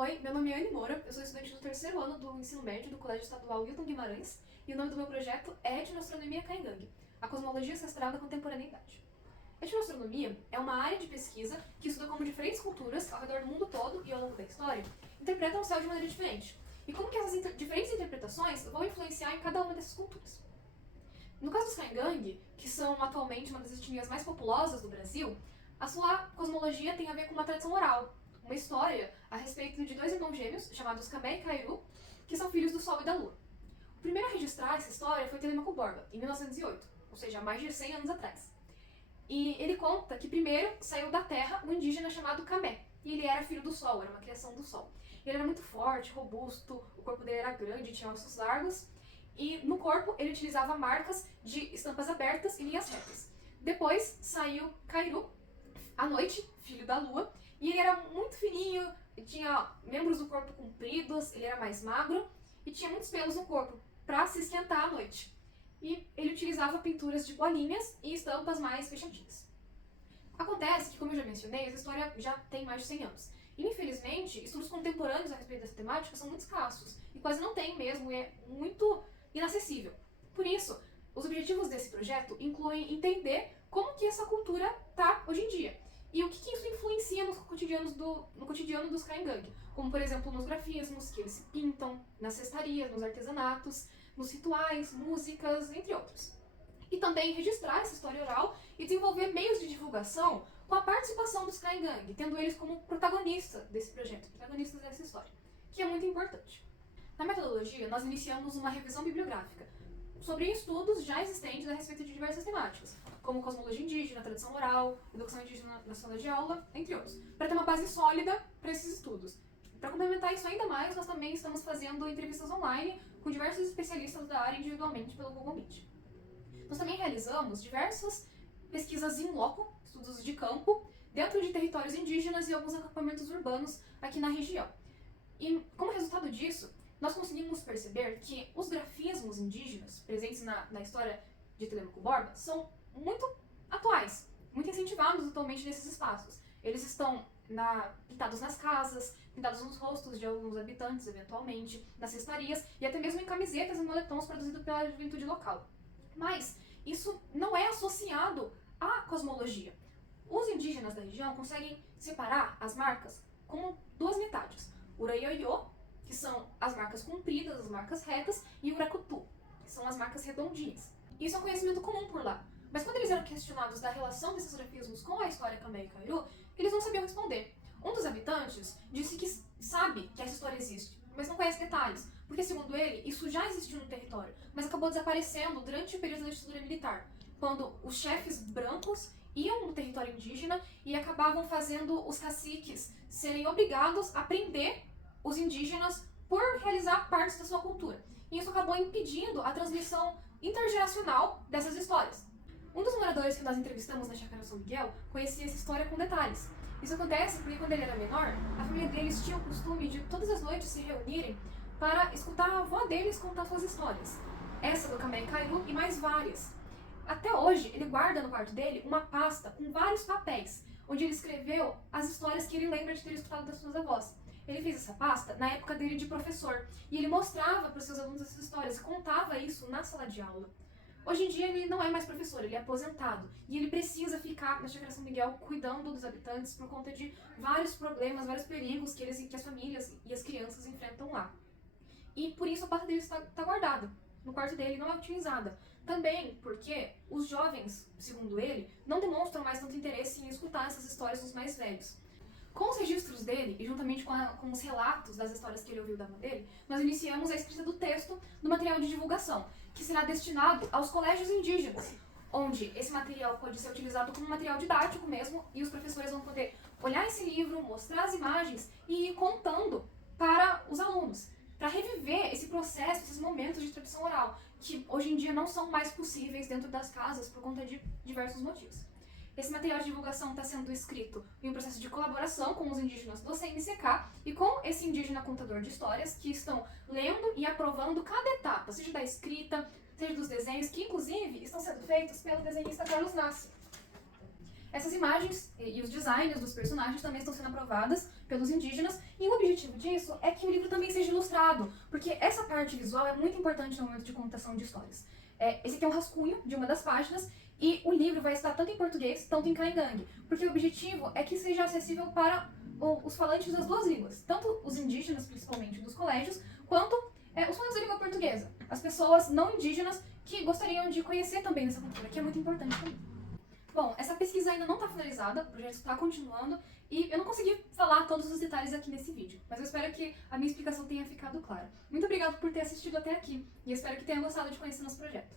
Oi, meu nome é Anne Moura, eu sou estudante do terceiro ano do ensino médio do Colégio Estadual Wilton Guimarães e o nome do meu projeto é Etnoastronomia Caingangue, a cosmologia ancestral da contemporaneidade. Etnoastronomia é uma área de pesquisa que estuda como diferentes culturas ao redor do mundo todo e ao longo da história interpretam o céu de maneira diferente e como que essas diferentes interpretações vão influenciar em cada uma dessas culturas. No caso dos Caingangue, que são atualmente uma das etnias mais populosas do Brasil, a sua cosmologia tem a ver com uma tradição oral, uma história a respeito de dois irmãos gêmeos, chamados Camé e Cairu, que são filhos do Sol e da Lua. O primeiro a registrar essa história foi Telêmaco Borba, em 1908, ou seja, há mais de 100 anos atrás. E ele conta que primeiro saiu da Terra um indígena chamado Camé, e ele era filho do Sol, era uma criação do Sol. Ele era muito forte, robusto, o corpo dele era grande, tinha ossos largos, e no corpo ele utilizava marcas de estampas abertas e linhas retas. Depois saiu Cairu, à noite, filho da Lua, e ele era muito fininho, tinha membros do corpo compridos, ele era mais magro e tinha muitos pelos no corpo para se esquentar à noite. E ele utilizava pinturas de bolinhas e estampas mais fechadinhas. Acontece que, como eu já mencionei, essa história já tem mais de 100 anos. E, infelizmente, estudos contemporâneos a respeito dessa temática são muito escassos e quase não tem mesmo, e é muito inacessível. Por isso, os objetivos desse projeto incluem entender como que essa cultura está hoje em dia e o que isso influencia no cotidiano dos Caingangue, como, por exemplo, nos grafismos que eles se pintam, nas cestarias, nos artesanatos, nos rituais, músicas, entre outros. E também registrar essa história oral e desenvolver meios de divulgação com a participação dos Caingangue, tendo eles como protagonistas desse projeto, protagonistas dessa história, que é muito importante. Na metodologia, nós iniciamos uma revisão bibliográfica sobre estudos já existentes a respeito de diversas temáticas, como cosmologia indígena, tradição oral, educação indígena na sala de aula, entre outros, para ter uma base sólida para esses estudos. Para complementar isso ainda mais, nós também estamos fazendo entrevistas online com diversos especialistas da área individualmente pelo Google Meet. Nós também realizamos diversas pesquisas in loco, estudos de campo, dentro de territórios indígenas e alguns acampamentos urbanos aqui na região. E como resultado disso, nós conseguimos perceber que os grafismos indígenas presentes na história de Telêmaco Borba são muito atuais, muito incentivados atualmente nesses espaços. Eles estão pintados nas casas, pintados nos rostos de alguns habitantes, eventualmente, nas cestarias e até mesmo em camisetas e moletons produzidos pela juventude local. Mas isso não é associado à cosmologia. Os indígenas da região conseguem separar as marcas como duas metades. O Uraioiô, que são as marcas compridas, as marcas retas, e o Uracutu, que são as marcas redondinhas. Isso é um conhecimento comum por lá. Mas quando eles eram questionados da relação desses grafismos com a história Camé e Cairu, eles não sabiam responder. Um dos habitantes disse que sabe que essa história existe, mas não conhece detalhes, porque, segundo ele, isso já existiu no território, mas acabou desaparecendo durante o período da ditadura militar, quando os chefes brancos iam no território indígena e acabavam fazendo os caciques serem obrigados a prender os indígenas por realizar partes da sua cultura. E isso acabou impedindo a transmissão intergeracional dessas histórias. Um dos moradores que nós entrevistamos na Chácara São Miguel conhecia essa história com detalhes. Isso acontece porque, quando ele era menor, a família deles tinha o costume de todas as noites se reunirem para escutar a avó deles contar suas histórias. Essa do Camé e Cairu e mais várias. Até hoje, ele guarda no quarto dele uma pasta com vários papéis, onde ele escreveu as histórias que ele lembra de ter escutado das suas avós. Ele fez essa pasta na época dele de professor, e ele mostrava para os seus alunos essas histórias e contava isso na sala de aula. Hoje em dia ele não é mais professor, ele é aposentado, e ele precisa ficar na Chácara São Miguel cuidando dos habitantes por conta de vários problemas, vários perigos que as famílias e as crianças enfrentam lá. E por isso a pasta dele está guardada no quarto dele, não é utilizada. Também porque os jovens, segundo ele, não demonstram mais tanto interesse em escutar essas histórias dos mais velhos. Com os registros dele, e juntamente com os relatos das histórias que ele ouviu da mãe dele, nós iniciamos a escrita do texto do material de divulgação, que será destinado aos colégios indígenas, onde esse material pode ser utilizado como material didático mesmo, e os professores vão poder olhar esse livro, mostrar as imagens e ir contando para os alunos, para reviver esse processo, esses momentos de tradição oral, que hoje em dia não são mais possíveis dentro das casas por conta de diversos motivos. Esse material de divulgação está sendo escrito em um processo de colaboração com os indígenas do CNCK e com esse indígena contador de histórias que estão lendo e aprovando cada etapa, seja da escrita, seja dos desenhos, que inclusive estão sendo feitos pelo desenhista Carlos Nassi. Essas imagens e os designs dos personagens também estão sendo aprovadas pelos indígenas, e o objetivo disso disso é que o livro também seja ilustrado, porque essa parte visual é muito importante no momento de contação de histórias. Esse aqui é um rascunho de uma das páginas e o livro vai estar tanto em português, tanto em Caingangue, porque o objetivo é que seja acessível para os falantes das duas línguas, tanto os indígenas, principalmente dos colégios, quanto os falantes da língua portuguesa, as pessoas não indígenas que gostariam de conhecer também essa cultura, que é muito importante também. Bom, essa pesquisa ainda não está finalizada, o projeto está continuando e eu não consegui falar todos os detalhes aqui nesse vídeo, mas eu espero que a minha explicação tenha ficado clara. Muito obrigada por ter assistido até aqui e espero que tenha gostado de conhecer nosso projeto.